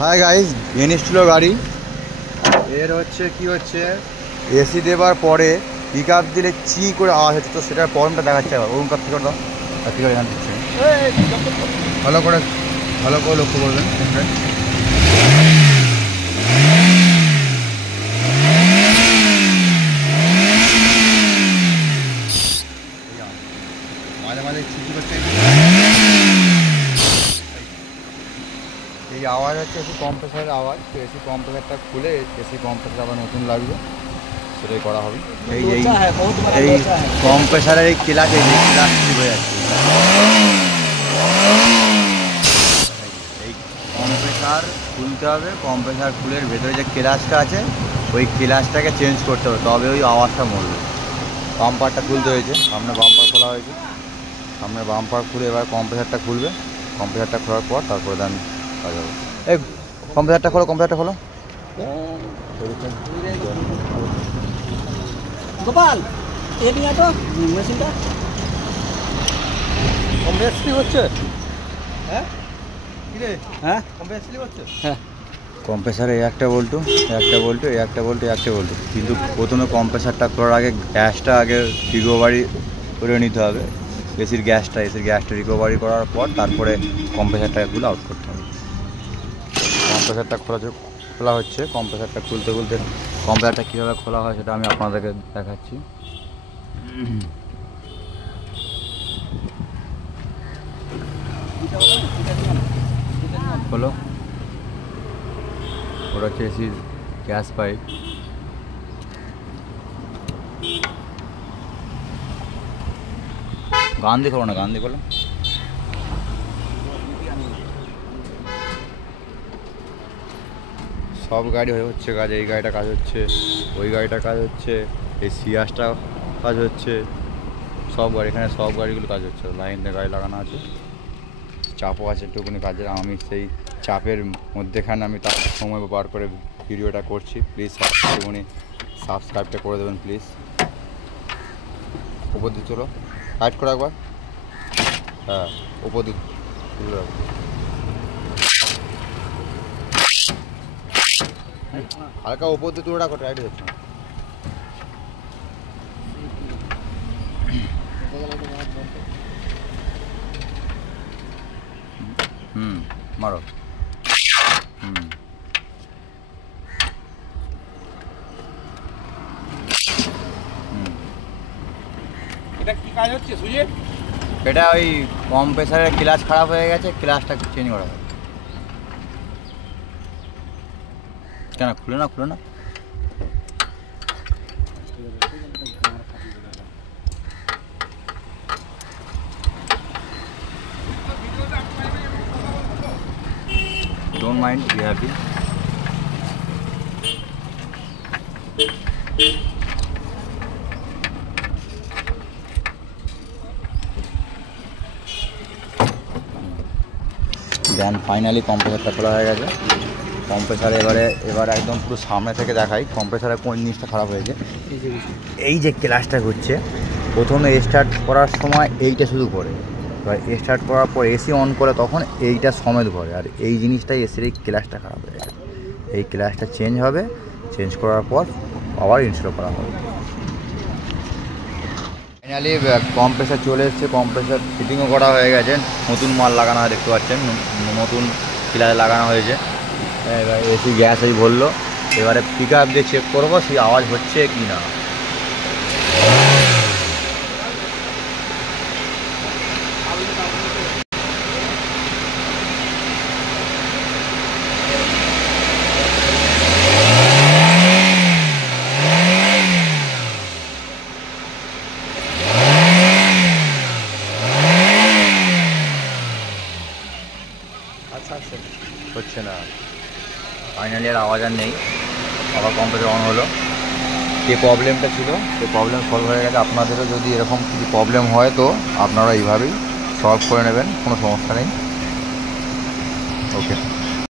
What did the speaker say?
Hi guys, NS গাড়ি এর হচ্ছে কি হচ্ছে এসি দেবার পরে পিক আপ দিলে চি করে আওয়াজ হচ্ছে, তো সেটার প্রবলেমটা দেখাচ্ছে। ওরকম কাপ থেকে দাও ঠিক আছে, এখান দিচ্ছে ভালো করে লক্ষ্য করবেন। মাঝে মাঝে চিকি করছে, এই আওয়াজ হচ্ছে এসি কম্প্রেসারের আওয়াজ। তো এসি কম্প্রেসারটা খুলে এসি কম্প্রেসার আবার নতুন লাগবে, সেটাই করা হবে। এই কম্প্রেসারের এই ক্লাচ, এই ক্লাচ ঠিক হয়ে যাচ্ছে। এই কম্প্রেসার খুলতে হবে, কম্প্রেসার খুলের ভেতরে যে ক্লাচটা আছে ওই ক্লাচটাকে চেঞ্জ করতে হবে, তবে ওই আওয়াজটা মরবে। বাম্পারটা খুলতে হয়েছে, সামনে বাম্পার খোলা হয়েছে, সামনে বাম্পার খুলে এবার কম্প্রেসারটা খুলবে। কম্প্রেসারটা খোলার পর তারপরে দেন কাজ হবে। এই কম্প্রেসারটা খোলো, কম্প্রেসারটা খোলো গোপাল, এ নিয়ে তো মেশিনটা কমপ্রেসলি হচ্ছে। হ্যাঁ কি রে? হ্যাঁ কমপ্রেসলি হচ্ছে। হ্যাঁ কম্প্রেসারে একটা বল্টু, একটা বল্টু, একটা বল্টু, একটা বল্টু। কিন্তু প্রথমে কম্প্রেসারটা করার আগে গ্যাসটা আগে রিকভারি করে নিতে হবে। এসির গ্যাসটা রিকভারি করার পর তারপরে কম্প্রেসারটাকে খুলে আউট করতে হবে। কম্প্রেসারটা খোলা হচ্ছে। কম্প্রেসারটা খুলতে কম্প্রেসারটা কীভাবে খোলা হয় সেটা আমি আপনাদেরকে দেখাচ্ছি। হলো ওটা হচ্ছে এসির গ্যাস পাইপ। গান দিয়ে খোলো না, গান দিয়ে খোলো। সব গাড়ি হচ্ছে কাজ, এই গাড়িটা কাজ হচ্ছে, ওই গাড়িটা কাজ হচ্ছে, এই সিয়াসটা কাজ হচ্ছে, সব গাড়ি, এখানে সব গাড়িগুলো কাজ হচ্ছে। লাইনে গাড়ি লাগানো আছে, চাপও আছে একটুকুনি কাজের। আমি সেই চাপের মধ্যেখানে আমি তার সময় বার করে ভিডিওটা করছি। প্লিজ একটুকুনি সাবস্ক্রাইবটা করে দেবেন প্লিজ। উপর দিয়ে চলো, টাইট করো একবার। হ্যাঁ উপর দিয়ে হালকা উপর দিয়ে তুলে রাখো, টাইট হচ্ছে না। মারো। এটা কি কাজ হচ্ছে সুজিত? এটা ওই কম্প্রেসারের ক্লাচ খারাপ হয়ে গেছে, ক্লাচটা চেঞ্জ করা হবে। কেন খুলে না don't mind, be happy. Then finally কম্প্রেসারটা খোলা হয়ে গেছে। কম্প্রেসার এবার একদম পুরো সামনে থেকে দেখাই কম্প্রেসারের কোন জিনিসটা খারাপ হয়েছে। এই যে ক্লাচটা ঘুরছে, প্রথমে স্টার্ট করার সময় এইটা শুধু করে, এবার স্টার্ট করার পর এসি অন করে তখন এইটা সমেত করে। আর এই জিনিসটাই এসির এই ক্লাচটা খারাপ হয়ে গেছে। এই ক্লাচটা চেঞ্জ হবে, চেঞ্জ করার পর আবার ইনস্টল করা হবে। ফাইনালি কম্প্রেসার চলে এসছে, কম্প্রেসার ফিটিংও করা হয়ে গেছে, নতুন মাল লাগানো হয়, দেখতে পাচ্ছেন নতুন ক্লাচ লাগানো হয়েছে। এবার এসি গ্যাস এই ভরলো, এবারে পিক আপ দিয়ে চেক করবো সেই আওয়াজ হচ্ছে কি না। হচ্ছে না, ফাইনালি আর আওয়াজ আর নেই। আবার কম্প্রেসার অন হলো। যে প্রবলেমটা ছিল সেই প্রবলেম সলভ হয়ে গেছে। আপনাদেরও যদি এরকম কিছু প্রবলেম হয় তো আপনারা এইভাবেই সলভ করে নেবেন, কোনো সমস্যা নেই। ওকে।